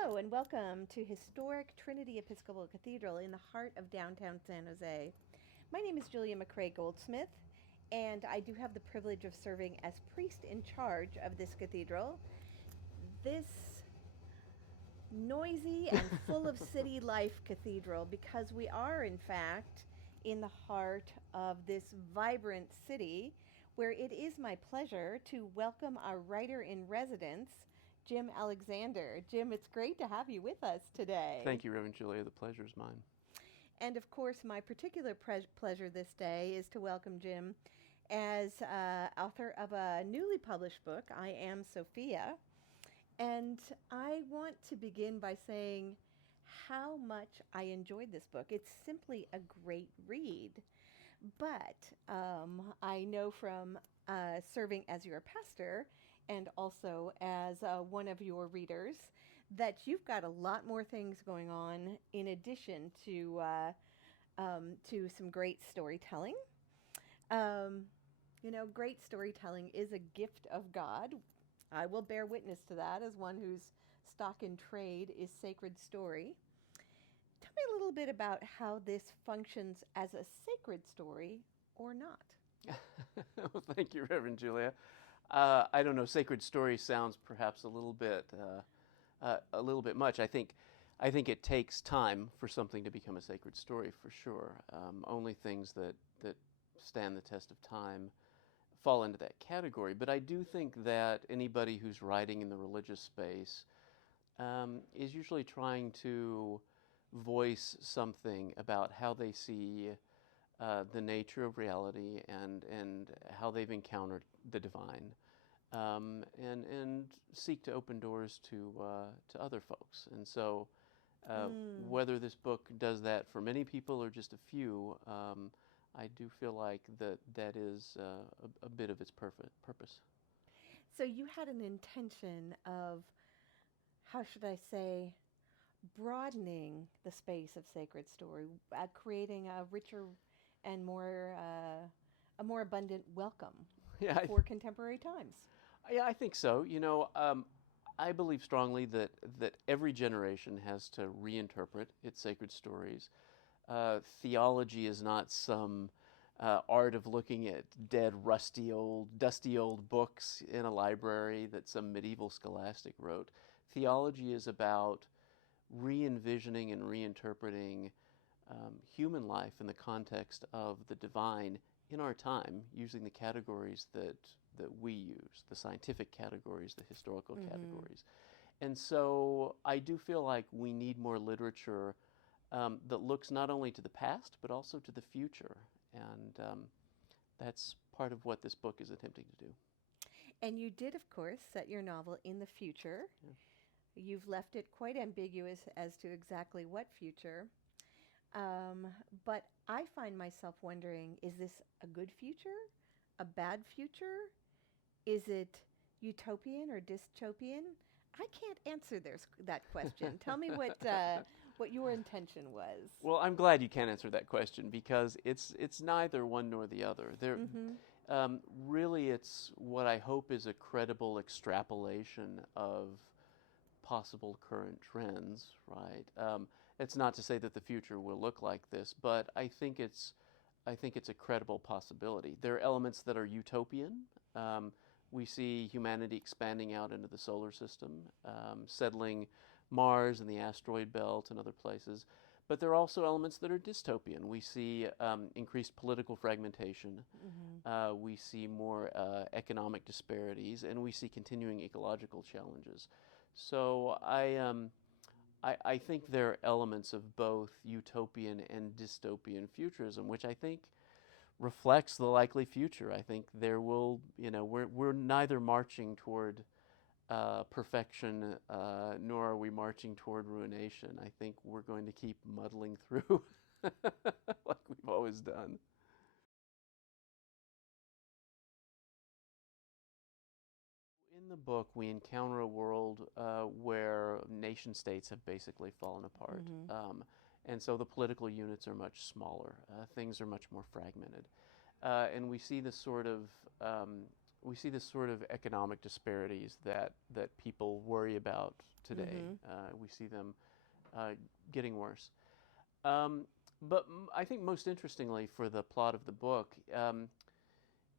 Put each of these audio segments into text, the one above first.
Hello and welcome to historic Trinity Episcopal Cathedral in the heart of downtown San Jose. My name is Julia McCray-Goldsmith, and I do have the privilege of serving as priest in charge of this cathedral. This noisy and full of city life cathedral, because we are, in fact, in the heart of this vibrant city, where it is my pleasure to welcome our writer in residence, Jim Alexander. Jim, it's great to have you with us today. Thank you, Rev'd Julia. The pleasure is mine. And of course, my particular pleasure this day is to welcome Jim as author of a newly published book, I Am Sophia. And I want to begin by saying how much I enjoyed this book. It's simply a great read. But I know from serving as your pastor and also as one of your readers that you've got a lot more things going on in addition to some great storytelling. Great storytelling is a gift of God. I will bear witness to that as one whose stock in trade is sacred story. Tell me a little bit about how this functions as a sacred story or not. Well, thank you, Reverend Julia. I don't know. Sacred story sounds perhaps a little bit much. I think it takes time for something to become a sacred story, for sure. Only things that stand the test of time fall into that category. But I do think that anybody who's writing in the religious space is usually trying to voice something about how they see the nature of reality and how they've encountered the divine, and seek to open doors to other folks. And so, whether this book does that for many people or just a few, I do feel like that is a bit of its purpose. So you had an intention of, how should I say, broadening the space of sacred story, creating a richer and a more abundant welcome for contemporary times. Yeah, I think so. I believe strongly that every generation has to reinterpret its sacred stories. Theology is not some art of looking at dead, dusty old books in a library that some medieval scholastic wrote. Theology is about re-envisioning and reinterpreting human life in the context of the divine in our time, using the categories that we use, the scientific categories, the historical categories. And so I do feel like we need more literature that looks not only to the past, but also to the future. And that's part of what this book is attempting to do. And you did, of course, set your novel in the future. Yeah. You've left it quite ambiguous as to exactly what future. But I find myself wondering, is this a good future? A bad future? Is it utopian or dystopian? I can't answer that question. Tell me what your intention was. Well, I'm glad you can't answer that question, because it's neither one nor the other. Really, it's what I hope is a credible extrapolation of possible current trends, right? It's not to say that the future will look like this, but I think it's a credible possibility. There are elements that are utopian. We see humanity expanding out into the solar system, settling Mars and the asteroid belt and other places. But there are also elements that are dystopian. We see increased political fragmentation. We see more economic disparities, and we see continuing ecological challenges. So I think there are elements of both utopian and dystopian futurism, which I think reflects the likely future. I think there will, we're neither marching toward perfection, nor are we marching toward ruination. I think we're going to keep muddling through like we've always done. In the book, we encounter a world where nation states have basically fallen apart. And so the political units are much smaller. Things are much more fragmented. And we see this sort of we see this sort of economic disparities that people worry about today. We see them getting worse. But I think most interestingly for the plot of the book,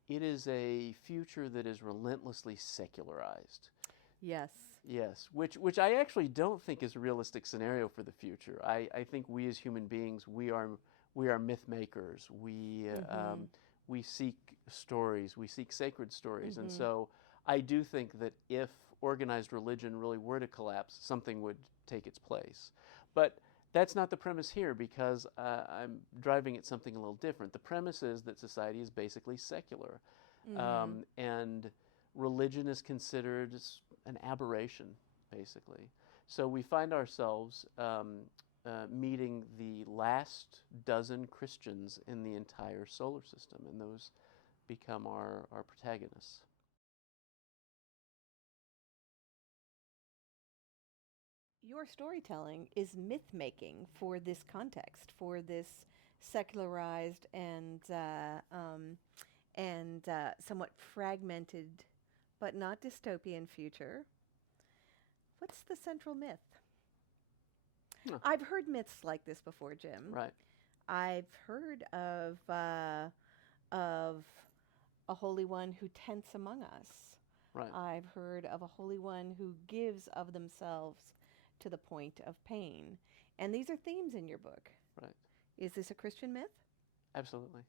it is a future that is relentlessly secularized. Yes. Yes, which I actually don't think is a realistic scenario for the future. I think we as human beings, we are myth makers. We seek stories, we seek sacred stories, and so I do think that if organized religion really were to collapse, something would take its place. But that's not the premise here, because I'm driving at something a little different. The premise is that society is basically secular, and religion is considered an aberration, basically. So we find ourselves meeting the last dozen Christians in the entire solar system, and those become our protagonists. Your storytelling is myth-making for this context, for this secularized and somewhat fragmented, but not dystopian future. What's the central myth? I've heard myths like this before, Jim. Right. I've heard of a holy one who tents among us. Right. I've heard of a holy one who gives of themselves to the point of pain. And these are themes in your book. Right. Is this a Christian myth? Absolutely.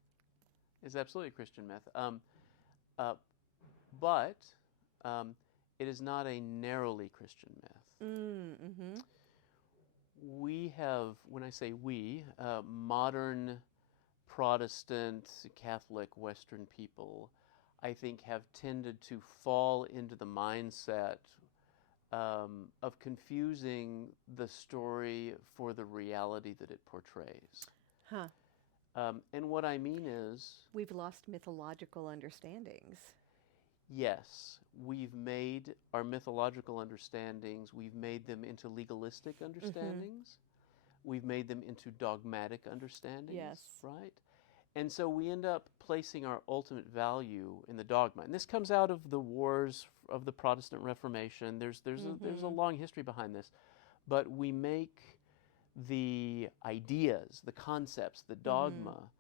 It's absolutely a Christian myth. But it is not a narrowly Christian myth. We have, when I say we, modern Protestant, Catholic, Western people, I think, have tended to fall into the mindset of confusing the story for the reality that it portrays. And what I mean is, we've lost mythological understandings. Yes, we've made our mythological understandings, we've made them into legalistic understandings. We've made them into dogmatic understandings. Yes. Right? And so we end up placing our ultimate value in the dogma. And this comes out of the wars of the Protestant Reformation. There's a long history behind this. But we make the ideas, the concepts, the dogma,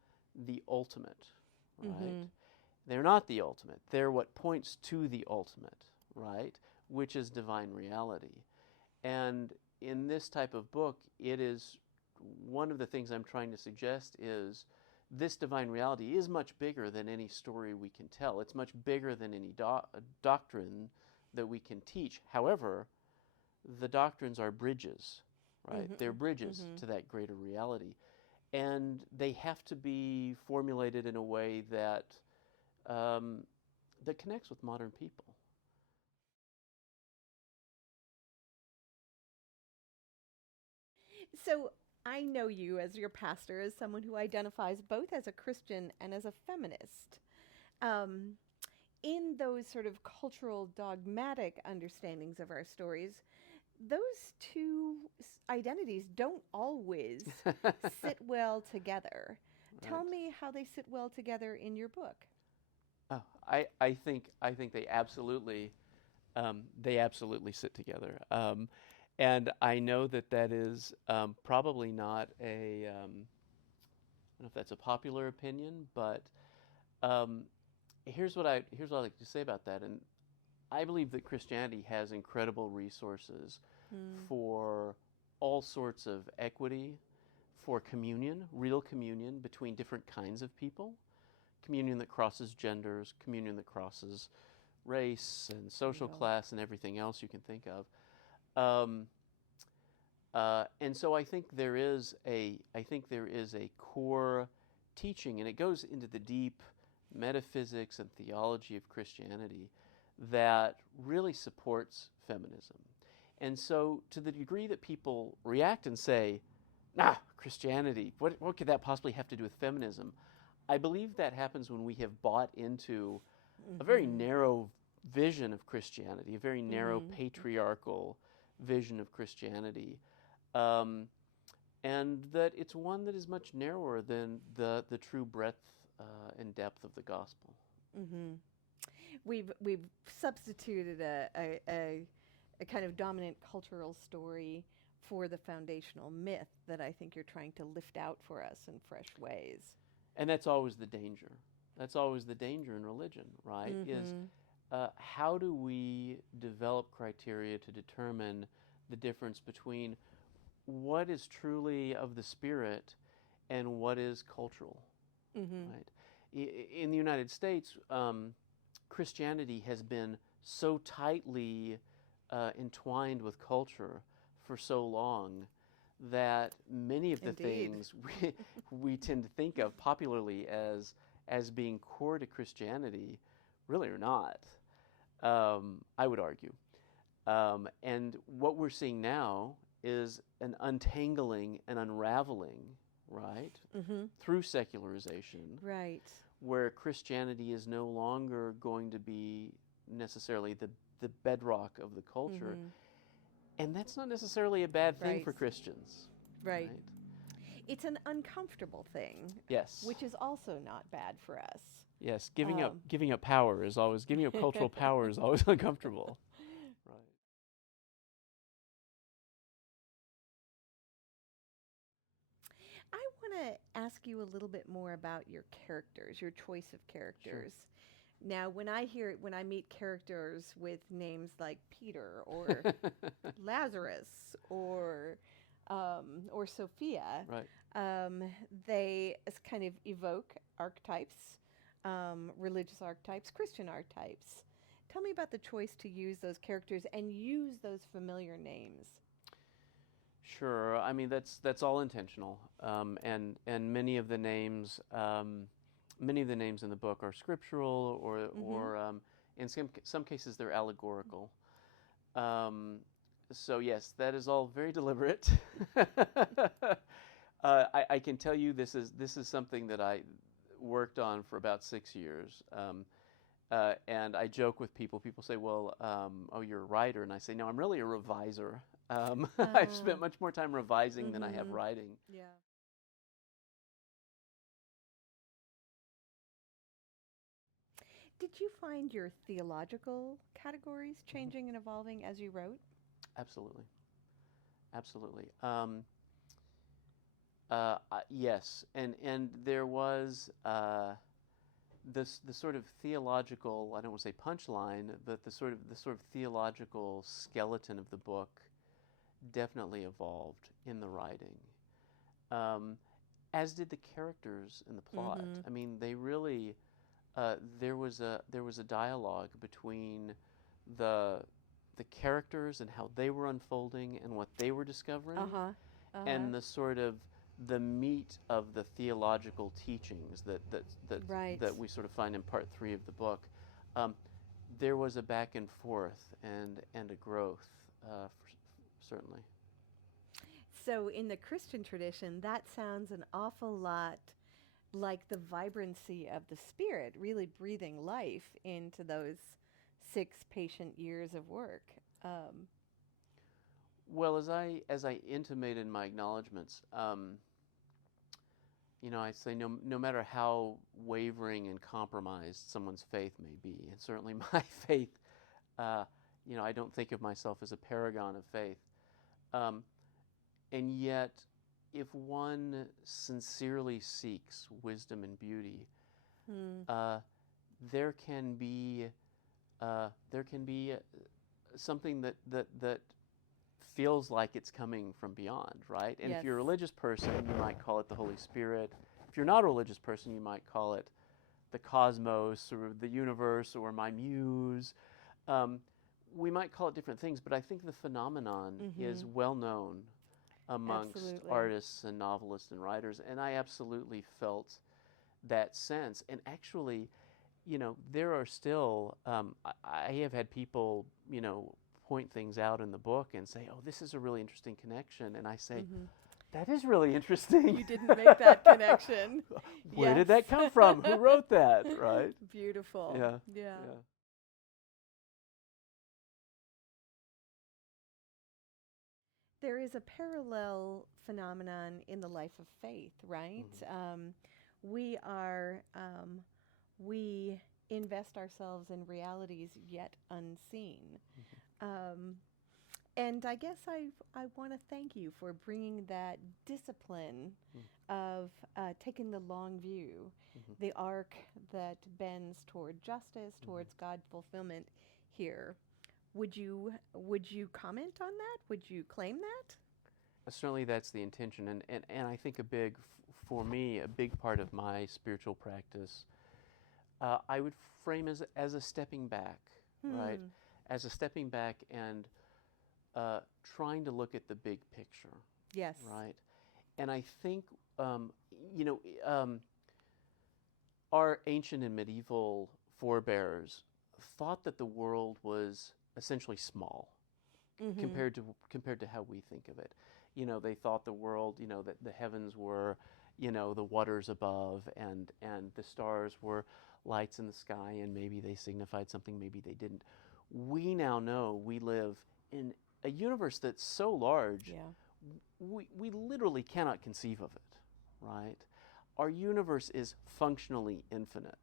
the ultimate, right? They're not the ultimate. They're what points to the ultimate, right? Which is divine reality. And in this type of book, it is one of the things I'm trying to suggest is this divine reality is much bigger than any story we can tell. It's much bigger than any doctrine that we can teach. However, the doctrines are bridges, right? They're bridges to that greater reality. And they have to be formulated in a way that that connects with modern people. So I know you as your pastor as someone who identifies both as a Christian and as a feminist. In those sort of cultural dogmatic understandings of our stories, those two identities don't always sit well together. Right. Tell me how they sit well together in your book. Oh, I think they absolutely sit together. And I know that is probably not a, I don't know if that's a popular opinion, but here's what I'd like to say about that. And I believe that Christianity has incredible resources for all sorts of equity, for communion, real communion between different kinds of people, communion that crosses genders, communion that crosses race and social class and everything else you can think of. And so I think there is a core teaching, and it goes into the deep metaphysics and theology of Christianity that really supports feminism. And so to the degree that people react and say, nah, Christianity, what could that possibly have to do with feminism? I believe that happens when we have bought into a very narrow vision of Christianity, a very narrow patriarchal vision of Christianity, and that it's one that is much narrower than the true breadth and depth of the gospel. we've substituted a kind of dominant cultural story for the foundational myth that I think you're trying to lift out for us in fresh ways. And that's always the danger. That's always the danger in religion, right? Is how do we develop criteria to determine the difference between what is truly of the Spirit and what is cultural, right? In the United States, Christianity has been so tightly entwined with culture for so long that many of the things we tend to think of popularly as being core to Christianity really are not, I would argue. And what we're seeing now is an untangling and unraveling, right, through secularization, right, where Christianity is no longer going to be necessarily the bedrock of the culture. And that's not necessarily a bad thing for Christians. Right. It's an uncomfortable thing. Yes. Which is also not bad for us. Yes, giving up power is always, giving up cultural power is always uncomfortable. Right. I want to ask you a little bit more about your characters, your choice of characters. Sure. Now, when I meet characters with names like Peter or Lazarus or Sophia, right. They kind of evoke archetypes, religious archetypes, Christian archetypes. Tell me about the choice to use those characters and use those familiar names. Sure. I mean, that's all intentional, and many of the names in the book are scriptural, or in some cases they're allegorical. So yes, that is all very deliberate. I can tell you this is something that I worked on for about 6 years, and I joke with people. People say, "Well, oh, you're a writer," and I say, "No, I'm really a reviser." I've spent much more time revising than I have writing. Yeah. Did you find your theological categories changing and evolving as you wrote? Absolutely. Absolutely. Yes, and there was the sort of theological, I don't want to say punchline, but the sort of theological skeleton of the book definitely evolved in the writing, as did the characters in the plot. I mean, they really there was a dialogue between the characters and how they were unfolding and what they were discovering, and the sort of the meat of the theological teachings that we sort of find in part 3 of the book. There was a back and forth and a growth, certainly. So in the Christian tradition, that sounds an awful lot like the vibrancy of the Spirit, really breathing life into those 6 patient years of work. Well, as I intimated in my acknowledgments, I say no matter how wavering and compromised someone's faith may be, and certainly my faith, I don't think of myself as a paragon of faith, and yet, if one sincerely seeks wisdom and beauty, there can be something that feels like it's coming from beyond, right? And if you're a religious person, you might call it the Holy Spirit. If you're not a religious person, you might call it the cosmos or the universe or my muse. We might call it different things, but I think the phenomenon is well known amongst artists and novelists and writers, and I absolutely felt that sense. And actually, there are still, I have had people, point things out in the book and say, "Oh, this is a really interesting connection," and I say, "That is really interesting. You didn't make that connection. Where did that come from? Who wrote that?" Right? Beautiful. Yeah. There is a parallel phenomenon in the life of faith, right? We invest ourselves in realities yet unseen. And I guess I want to thank you for bringing that discipline of taking the long view, the arc that bends toward justice, towards God fulfillment here. Would you comment on that? Would you claim that? Certainly that's the intention, and I think for me, a big part of my spiritual practice, I would frame as a stepping back, right? As a stepping back and trying to look at the big picture. Yes. Right? And I think, our ancient and medieval forebears thought that the world was essentially small compared to how we think of it. They thought the world, that the heavens were, the waters above, and the stars were lights in the sky, and maybe they signified something, maybe they didn't. We now know we live in a universe that's so large, we literally cannot conceive of it, right? Our universe is functionally infinite,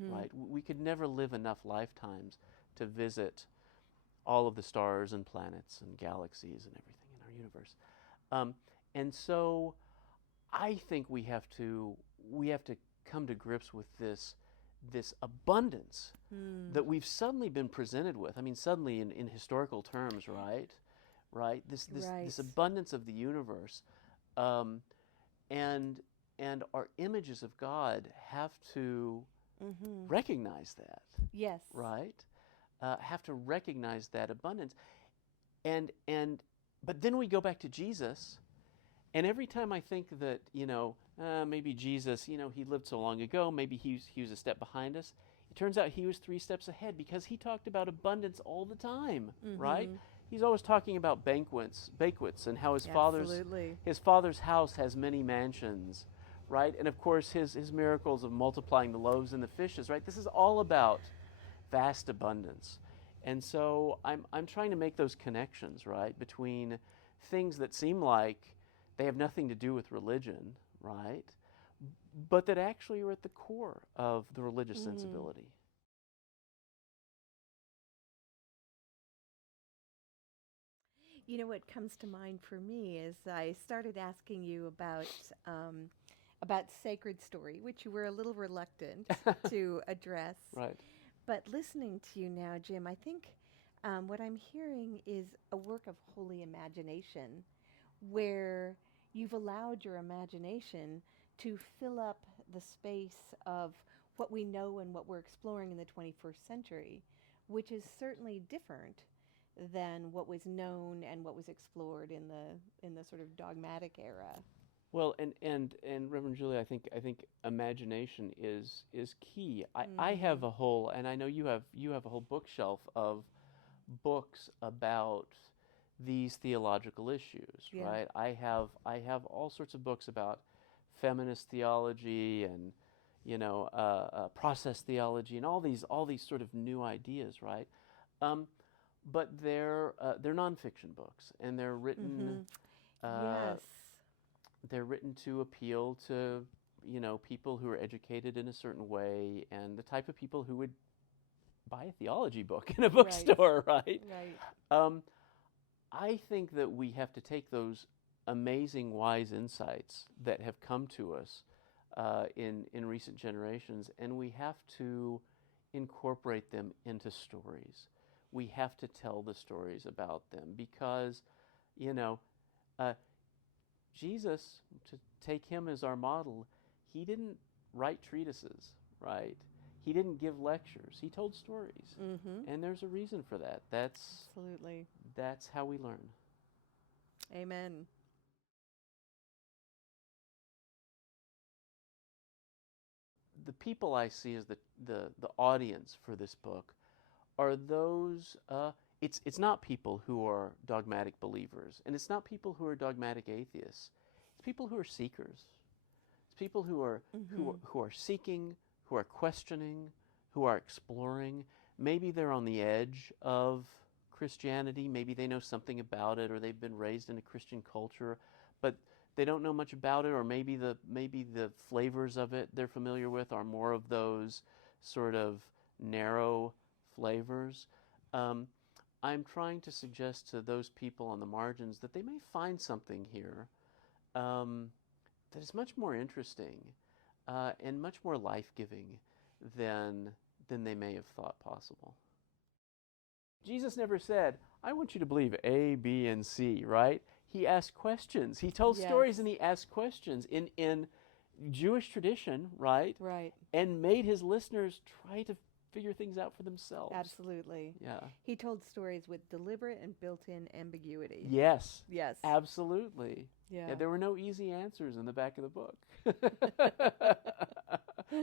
right? We could never live enough lifetimes to visit all of the stars and planets and galaxies and everything in our universe. And so I think we have to come to grips with this abundance that we've suddenly been presented with. I mean, suddenly in historical terms, right? This abundance of the universe, and our images of God have to recognize that. Yes. Right? Have to recognize that abundance, but then we go back to Jesus. And every time I think that, maybe Jesus, he lived so long ago, maybe he was a step behind us, it turns out he was 3 steps ahead, because he talked about abundance all the time, right? He's always talking about banquets, and how his father's house has many mansions, right? And of course, his miracles of multiplying the loaves and the fishes, right? This is all about vast abundance. And so I'm trying to make those connections, right, between things that seem like they have nothing to do with religion, right? But that actually are at the core of the religious sensibility. What comes to mind for me is I started asking you about sacred story, which you were a little reluctant to address. Right. But listening to you now, Jim, I think what I'm hearing is a work of holy imagination, where you've allowed your imagination to fill up the space of what we know and what we're exploring in the 21st century, which is certainly different than what was known and what was explored in the sort of dogmatic era. Well, and Reverend Julia, I think imagination is key. I have a whole, and I know you have a whole bookshelf of books about these theological issues, right? I have all sorts of books about feminist theology and process theology and all these sort of new ideas, right? But they're nonfiction books, and they're written. Yes. They're written to appeal to people who are educated in a certain way, and the type of people who would buy a theology book in a bookstore, right? Right. I think that we have to take those amazing, wise insights that have come to us in recent generations, and we have to incorporate them into stories. We have to tell the stories about them, because, Jesus, to take him as our model, he didn't write treatises, right? He didn't give lectures. He told stories. And there's a reason for that. Absolutely. That's how we learn. Amen. The people I see as the audience for this book are those, it's not people who are dogmatic believers, and it's not people who are dogmatic atheists. It's people who are seekers. It's people who are who are seeking, who are questioning, who are exploring. Maybe they're on the edge of Christianity. Maybe they know something about it, or they've been raised in a Christian culture, but they don't know much about it, or maybe the flavors of it they're familiar with are more of those sort of narrow flavors. I'm trying to suggest to those people on the margins that they may find something here that is much more interesting and much more life-giving than they may have thought possible. Jesus never said, I want you to believe A, B, and C, right? He asked questions. He told stories and he asked questions in Jewish tradition, right? Right. And made his listeners try to figure things out for themselves. Absolutely. Yeah. He told stories with deliberate and built-in ambiguity. Yes. Yes. Absolutely. Yeah. There were no easy answers in the back of the book.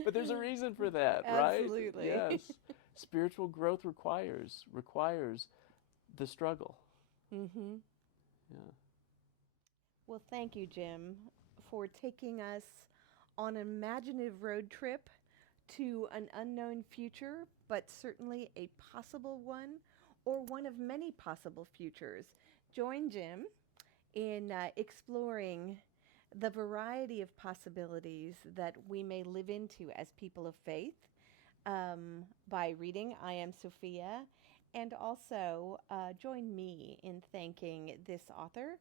But there's a reason for that, right? Absolutely. Yes. Spiritual growth requires the struggle. Mm-hmm. Yeah. Well, thank you, Jim, for taking us on an imaginative road trip to an unknown future, but certainly a possible one, or one of many possible futures. Join Jim in exploring the variety of possibilities that we may live into as people of faith by reading I Am Sophia, and also join me in thanking this author,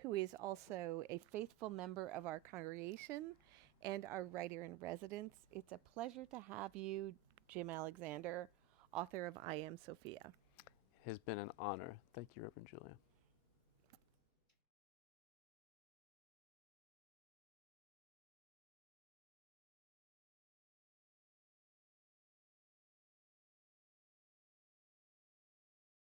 who is also a faithful member of our congregation and our writer-in-residence. It's a pleasure to have you, Jim Alexander, author of I Am Sophia. It has been an honor. Thank you, Rev'd Julia.